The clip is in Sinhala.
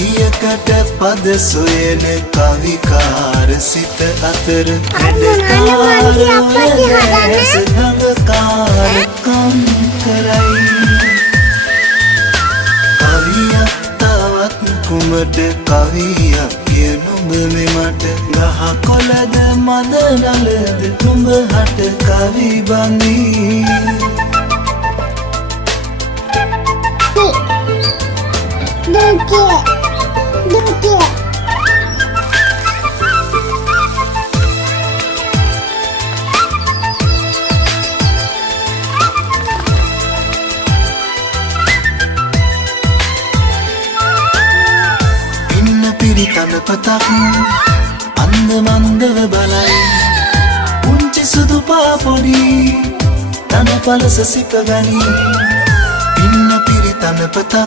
කවියකට පද සොයන කවිකාර සිත අතර වැඩකාරයසගඟකාරකම් කරයි කවියක් තවත් කුමට කවියක් කිය නුඹ මෙමට ගහ කොළද මද නලද නුඹ හට කවි බඳී පින්න පිරිතන පතක් අන්ද මන්දව බලයි පුංචි සුදු පාපොඩි තන පලස සිප ගනී පින්න පිරිතන පතක්